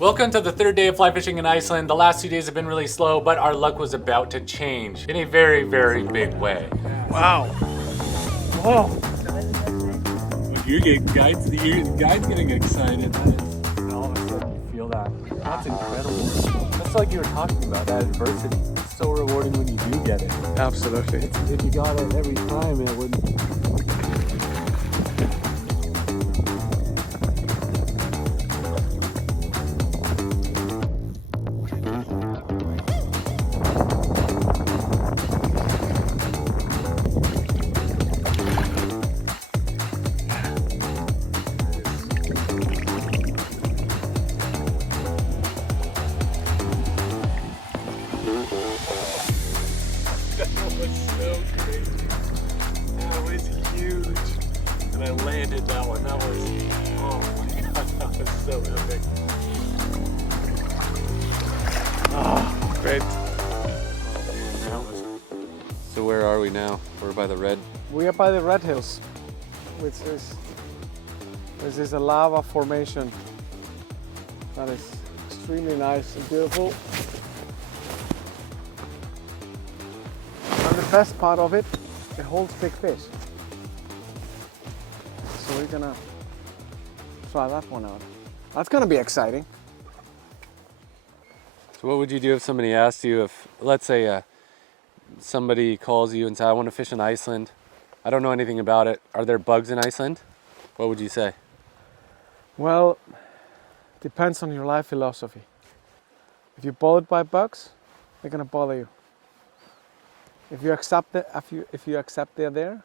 Welcome to the third day of fly fishing in Iceland. The last 2 days have been really slow, but our luck was about to change in a very, very big way. Wow. Whoa. You're getting guides getting excited. All of a sudden you feel that. That's incredible. That's like you were talking about, that adversity. It's so rewarding when you do get it. Absolutely. If you got it every time, it wouldn't. And I landed that one. That was, oh my god, that was so epic. Oh, great. So where are we now? We're by the red. We are by the Red Hills, which is a lava formation that is extremely nice and beautiful. And the best part of it holds big fish. So we're gonna try that one out. That's gonna be exciting. So what would you do if somebody asked you if, let's say, somebody calls you and says, I want to fish in Iceland. I don't know anything about it. Are there bugs in Iceland? What would you say? Well, depends on your life philosophy. If you're bothered by bugs, they're gonna bother you. If you accept it, if you accept they're there,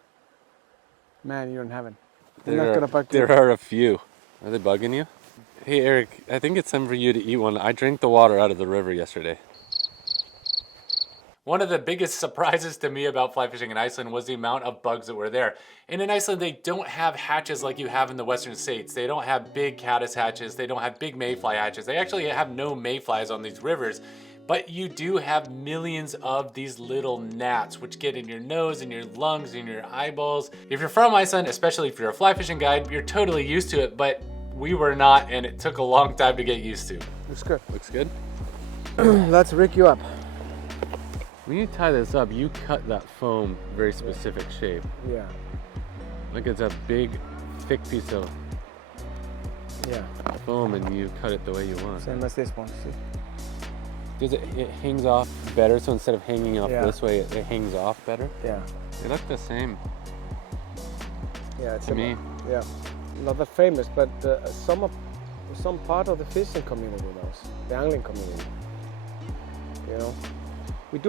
man, you're in heaven. They're not gonna bug you. There are a few. Are they bugging you? Hey Eric, I think it's time for you to eat one. I drank the water out of the river yesterday. One of the biggest surprises to me about fly fishing in Iceland was the amount of bugs that were there. And in Iceland, they don't have hatches like you have in the Western states. They don't have big caddis hatches. They don't have big mayfly hatches. They actually have no mayflies on these rivers. But you do have millions of these little gnats, which get in your nose, in your lungs, in your eyeballs. If you're from Iceland, especially if you're a fly fishing guide, you're totally used to it, but we were not, and it took a long time to get used to. Looks good. Looks good. Let's rig you up. When you tie this up, you cut that foam very specific shape. Yeah. Like it's a big, thick piece of foam, and you cut it the way you want. Same as this one. See? It hangs off better, so instead of hanging off Yeah. this way, it hangs off better? Yeah. They look the same Yeah, it's to me. Yeah. Not that famous, but some part of the fishing community knows, the angling community. You know, we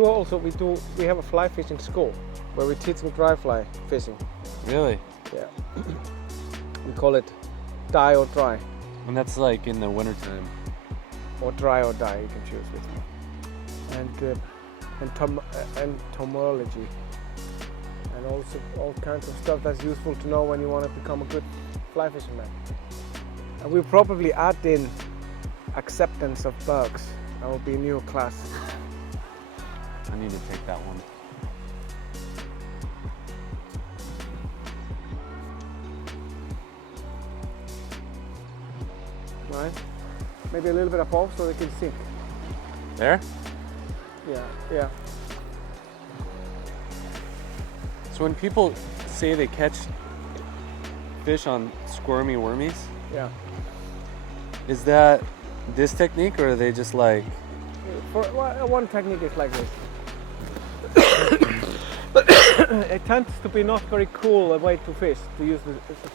have a fly fishing school where we're teaching dry fly fishing. Really? Yeah. We call it die or dry, And that's like in the wintertime. or dry or die. You can choose which one. And entomology, and also all kinds of stuff that's useful to know when you want to become a good fly fisherman. And we'll probably add in acceptance of bugs. That will be a new class. I need to take that one. Right? Maybe a little bit above so they can sink. There? Yeah. So when people say they catch fish on squirmy wormies, Yeah. is that this technique, or are they just like... One technique is like this. It tends to be not very cool a way to fish, to use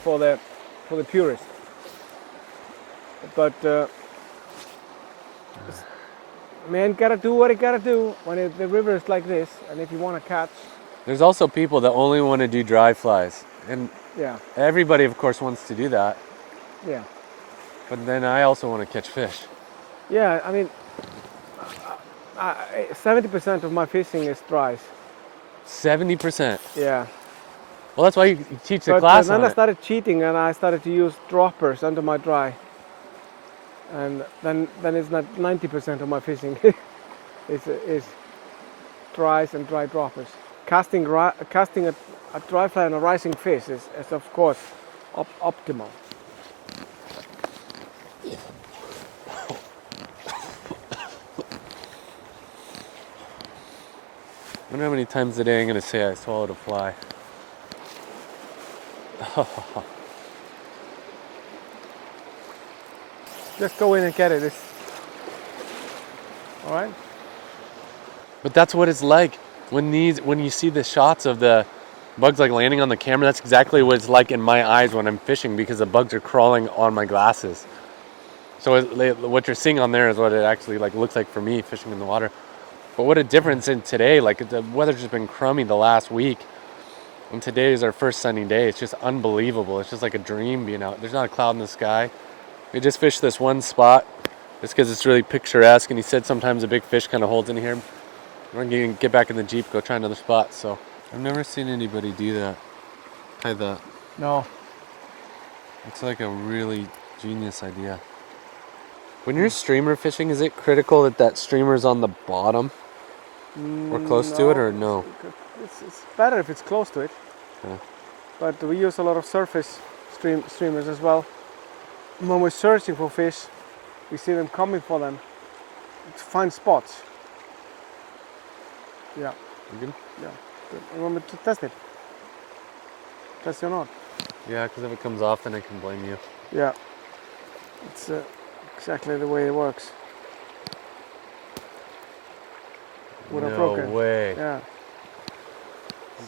for the purist. But man, gotta do what he gotta do when the river is like this, and if you want to catch. There's also people that only want to do dry flies, and Yeah. everybody of course wants to do that, Yeah. but then I also want to catch fish. Yeah. I mean, 70% of my fishing is dries. 70%. Yeah. Well, that's why you teach the But class then on I it. started cheating, and I started to use droppers under my dry. And then it's not 90% of my fishing is dries and dry droppers. Casting a dry fly on a rising fish is of course optimal. wonder how many times a day I'm gonna say I swallowed a fly. Just go in and get it. All right. But that's what it's like when you see the shots of the bugs like landing on the camera. That's exactly what it's like in my eyes when I'm fishing, because the bugs are crawling on my glasses. So what you're seeing on there is what it actually like looks like for me fishing in the water. But what a difference in today! Like the weather's just been crummy the last week, and today is our first sunny day. It's just unbelievable. It's just like a dream being out. There's not a cloud in the sky. We just fished this one spot just because it's really picturesque, and he said sometimes a big fish kind of holds in here. We're gonna get back in the Jeep, go try another spot. So I've never seen anybody do that. Tie that. No. It's like a really genius idea. When you're streamer fishing, is it critical that that streamer's on the bottom or close to it, or no? It's better if it's close to it. Yeah. But we use a lot of surface streamers as well. When we're searching for fish, we see them coming for them to find spots. Yeah. You good? Yeah. Good. You want me to test it? Test your knot? Yeah, because if it comes off, then I can blame you. Yeah. It's exactly the way it works. With a broken. No way. Yeah.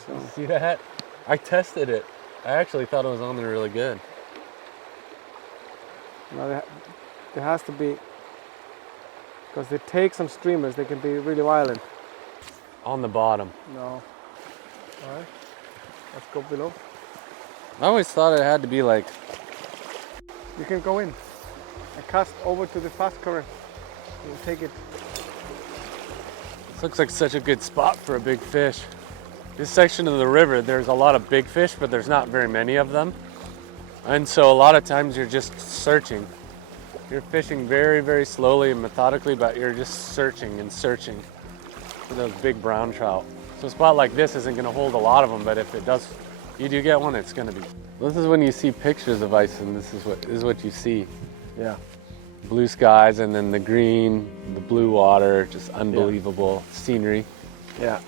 So. See that? I tested it. I actually thought it was on there really good. Now there has to be, because they take some streamers, they can be really violent. On the bottom. No. All right. Let's go below. I always thought it had to be like... You can go in and cast over to the fast current. You'll take it. This looks like such a good spot for a big fish. This section of the river, there's a lot of big fish, but there's not very many of them. And so a lot of times you're just searching. You're fishing very, very slowly and methodically, but you're just searching and searching for those big brown trout. So a spot like this isn't gonna hold a lot of them, but if it does, you do get one, it's gonna be. This is when you see pictures of Iceland, this is what you see. Yeah. Blue skies, and then the green, the blue water, just unbelievable scenery. Yeah.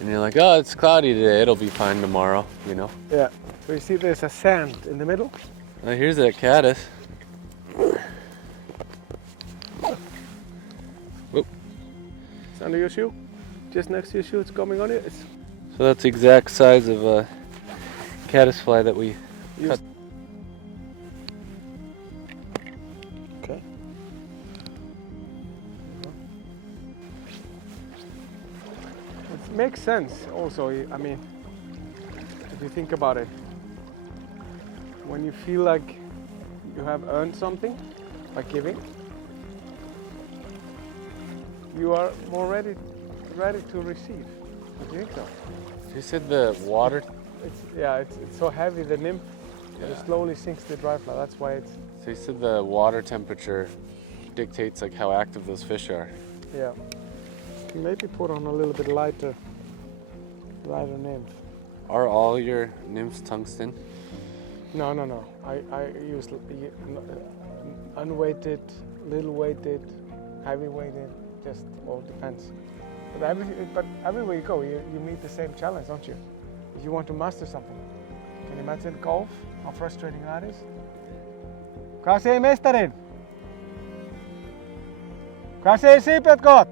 And you're like, oh, it's cloudy today, it'll be fine tomorrow, you know? Yeah. So you see there's a sand in the middle? Now here's that caddis. Whoop. It's under your shoe. Just next to your shoe, it's coming on it. So that's the exact size of a caddisfly that we cut. Okay. It makes sense also, I mean, if you think about it. When you feel like you have earned something by giving, you are more ready to receive. Do you think so? You said the water? It's so heavy, the nymph, that it slowly sinks the dry fly. That's why it's... So you said the water temperature dictates like how active those fish are. Yeah. Maybe put on a little bit lighter nymph. Are all your nymphs tungsten? No. I use unweighted, little weighted, heavy weighted, just all depends. But everywhere you go, you meet the same challenge, don't you? If you want to master something. Can you imagine golf? How frustrating that is? Hvað segir meistarinn? Hvað segir Sigbjörn gott?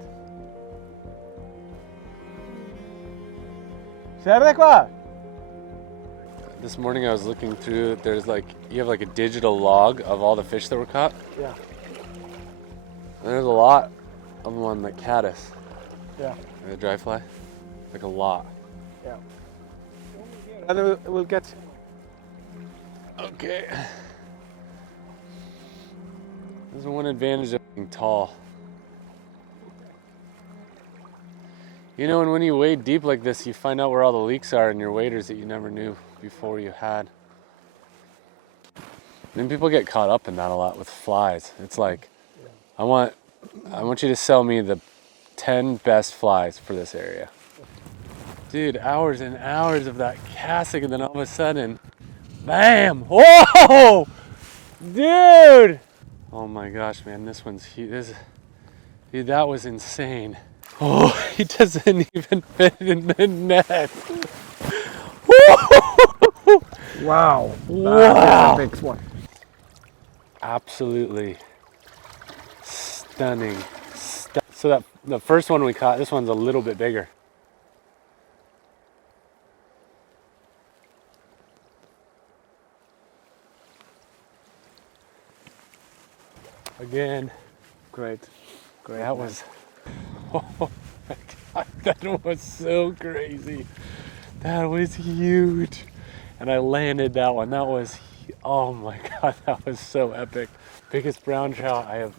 Sérðu eitthvað? This morning I was looking through, you have like a digital log of all the fish that were caught. Yeah. And there's a lot of them on the caddis. Yeah. The dry fly. Like a lot. Yeah. And we'll get... Okay. There's one advantage of being tall. You know, and when you wade deep like this, you find out where all the leaks are in your waders that you never knew before you had. And people get caught up in that a lot with flies. It's like, I want you to sell me the 10 best flies for this area. Dude, hours and hours of that casting, and then all of a sudden, bam! Whoa! Dude! Oh my gosh, man, this one's huge. Dude, that was insane. Oh, he doesn't even fit in the net. Wow. Wow. That's a big one. Absolutely stunning. So that the first one we caught, this one's a little bit bigger. Again, Great. Great. that man. was, oh my God, that was so crazy. That was huge. And I landed that one. That was, oh my God, that was so epic. Biggest brown trout I have,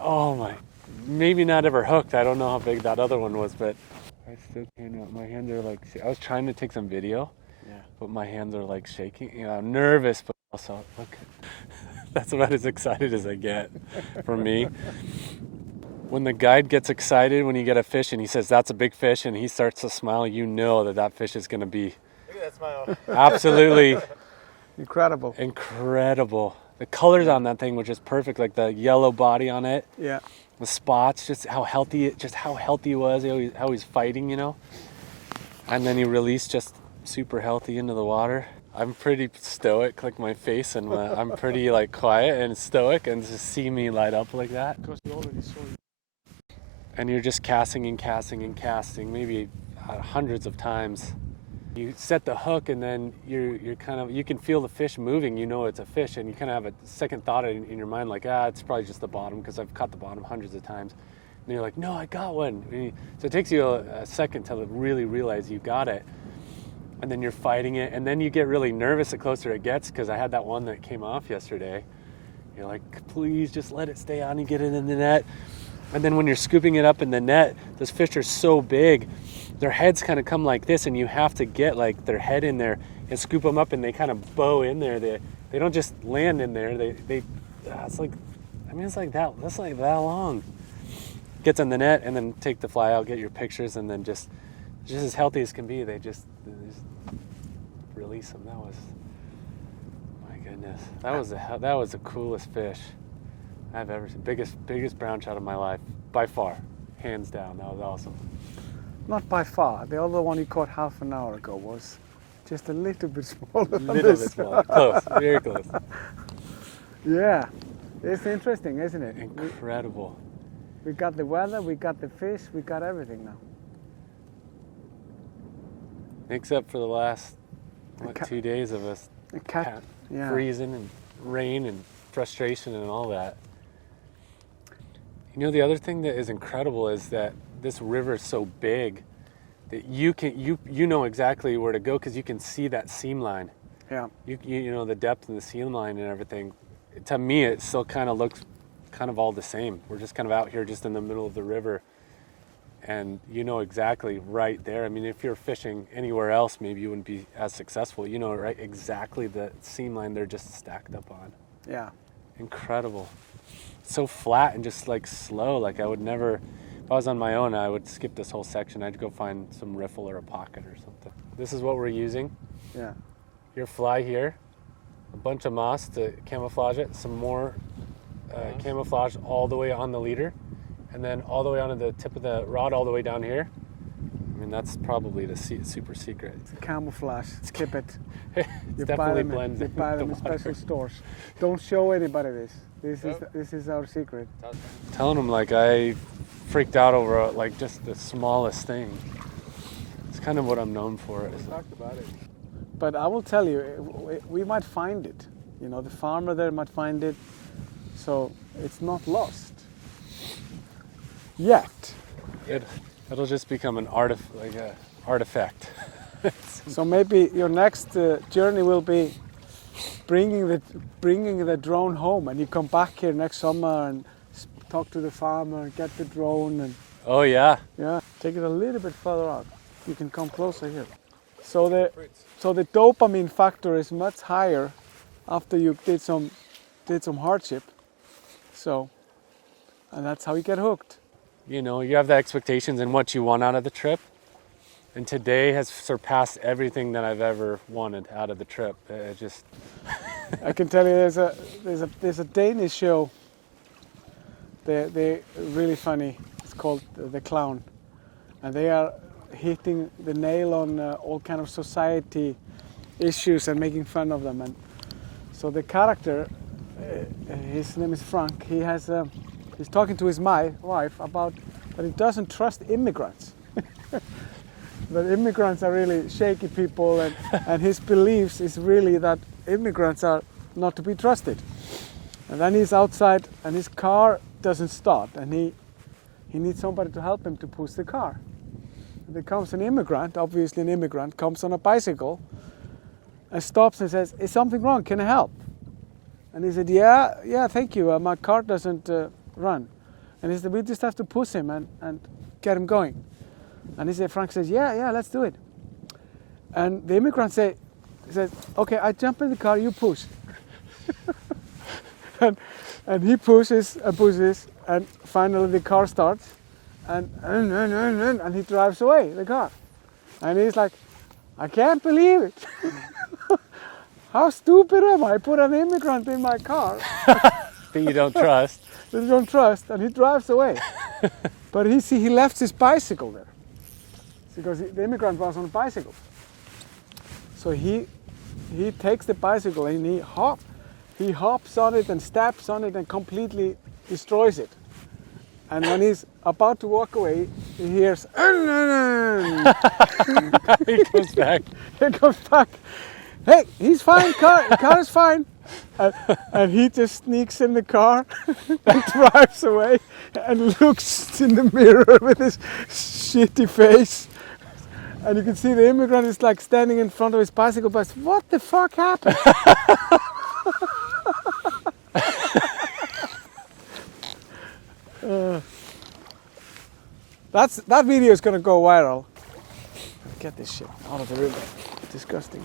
oh my, maybe not ever hooked. I don't know how big that other one was, but I still can't, my hands are like, I was trying to take some video, Yeah. but my hands are like shaking. You know, I'm nervous, but also, look, that's about as excited as I get for me. When the guide gets excited when you get a fish and he says, that's a big fish, and he starts to smile, you know that that fish is going to be Look at that smile. absolutely Incredible. incredible. The colors on that thing were just perfect, like the yellow body on it, Yeah. the spots, just how healthy he was, how he's fighting, you know. And then he released just super healthy into the water. I'm pretty stoic, like my face, and I'm pretty like quiet and stoic, and to see me light up like that. Because you already saw it. And you're just casting and casting and casting, maybe hundreds of times. You set the hook, and then you're kind of, you can feel the fish moving. You know it's a fish, and you kind of have a second thought in your mind, like, it's probably just the bottom, because I've caught the bottom hundreds of times. And you're like, no, I got one. So it takes you a second to really realize you got it. And then you're fighting it, and then you get really nervous the closer it gets, because I had that one that came off yesterday. You're like, please just let it stay on and get it in the net. And then when you're scooping it up in the net, those fish are so big, their heads kind of come like this, and you have to get like their head in there and scoop them up, and they kind of bow in there. They don't just land in there. It's like, I mean, it's like that. That's like that long. Gets in the net, and then take the fly out, get your pictures, and then just as healthy as can be. They just release them. That was, my goodness. That was the coolest fish I've ever seen. Biggest brown trout of my life, by far, hands down. That was awesome. Not by far. The other one you caught half an hour ago was just a little bit smaller than Little this. bit small, close, very close. Yeah. It's interesting, isn't it? Incredible. We got the weather, we got the fish, we got everything now. Except for the last, ca- 2 days of us A cat. Yeah. freezing and rain and frustration and all that. You know, the other thing that is incredible is that this river is so big that you know exactly where to go, because you can see that seam line. Yeah. You know the depth and the seam line and everything. To me, it still kind of looks kind of all the same. We're just kind of out here just in the middle of the river, and you know exactly right there. I mean, if you're fishing anywhere else, maybe you wouldn't be as successful. You know, right, exactly the seam line they're just stacked up on. Yeah. Incredible. So flat and just like slow. Like I would never, if I was on my own, I would skip this whole section. I'd go find some riffle or a pocket or something. This is what we're using. Yeah. Your fly here, a bunch of moss to camouflage it, some more camouflage all the way on the leader, and then all the way onto the tip of the rod all the way down here. I mean, that's probably the super secret. It's a camouflage. Skip it. It's You definitely buy them, blends you in buy with them the in water. special stores. Don't show anybody this. This is our secret. Telling them like I freaked out over like just the smallest thing. It's kind of what I'm known for. Talked about it. But I will tell you, we might find it. You know, the farmer there might find it. So it's not lost yet. It'll just become an artifact. So maybe your next journey will be bringing the drone home, and you come back here next summer and talk to the farmer, get the drone, and Oh yeah. take it a little bit further out. You can come closer here. So the dopamine factor is much higher after you did some hardship. So, and that's how you get hooked. You know, you have the expectations and what you want out of the trip. And today has surpassed everything that I've ever wanted out of the trip. It just I can tell you, there's a Danish show. They're really funny. It's called The Clown. and they are hitting the nail on all kind of society issues and making fun of them. And so the character, his name is Frank. He's talking to his wife about that he doesn't trust immigrants. That immigrants are really shaky people, and his beliefs is really that immigrants are not to be trusted. And then he's outside and his car doesn't start, and he needs somebody to help him to push the car. And there comes an immigrant, obviously an immigrant, comes on a bicycle and stops and says, "Is something wrong? Can I help?" And he said, yeah, thank you. My car doesn't run. And he said, "We just have to push him and get him going." And Frank says, yeah, let's do it. And the immigrant says, "Okay, I jump in the car, you push." and he pushes and pushes, and finally the car starts, and he drives away, the car. And he's like, "I can't believe it. How stupid am I? I put an immigrant in my car." That you don't trust. That you don't trust, and he drives away. But he left his bicycle there, because the immigrant was on a bicycle. So he takes the bicycle and he hops on it and steps on it and completely destroys it. And when he's about to walk away, he hears He comes back. He comes back. "Hey, he's fine. The car is fine." And he just sneaks in the car and drives away and looks in the mirror with his shitty face. And you can see the immigrant is like standing in front of his bicycle bus. What the fuck happened? That video is gonna go viral. Get this shit out of the river. Disgusting.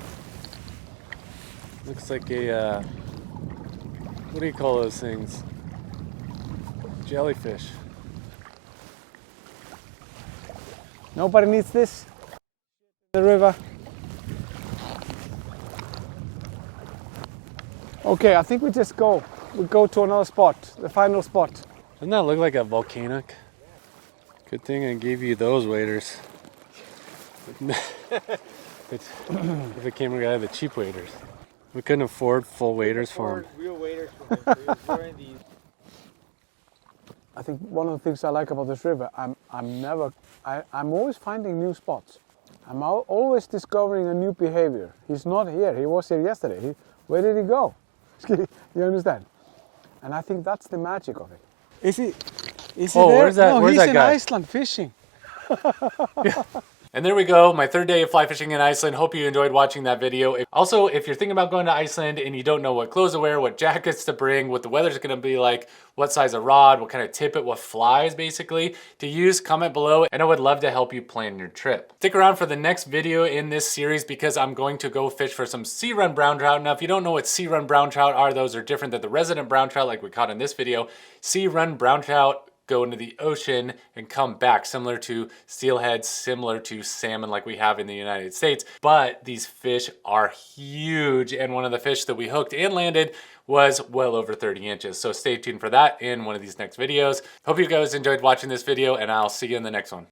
Looks like a, what do you call those things? Jellyfish. Nobody needs this. The river. Okay, I think we just go. We go to another spot, the final spot. Doesn't that look like a volcanic? Good thing I gave you those waders. If it came out of the cheap waders. We couldn't afford full waders for him. Real waders for him. So he was wearing these. I think one of the things I like about this river, I'm always finding new spots. I'm always discovering a new behavior. He's not here. He was here yesterday. Where did he go? You understand? And I think that's the magic of it. Is he Oh, there? where's that- No, where's he's that in guy? Iceland fishing. And there we go, my third day of fly fishing in Iceland. Hope you enjoyed watching that video. Also, if you're thinking about going to Iceland and you don't know what clothes to wear, what jackets to bring, what the weather's gonna be like, what size of rod, what kind of tippet, what flies basically to use, comment below, and I would love to help you plan your trip. Stick around for the next video in this series because I'm going to go fish for some sea run brown trout. Now, if you don't know what sea run brown trout are, those are different than the resident brown trout like we caught in this video. Sea run brown trout go into the ocean and come back, similar to steelhead, similar to salmon like we have in the United States. But these fish are huge, and one of the fish that we hooked and landed was well over 30 inches. So stay tuned for that in one of these next videos. Hope you guys enjoyed watching this video, and I'll see you in the next one.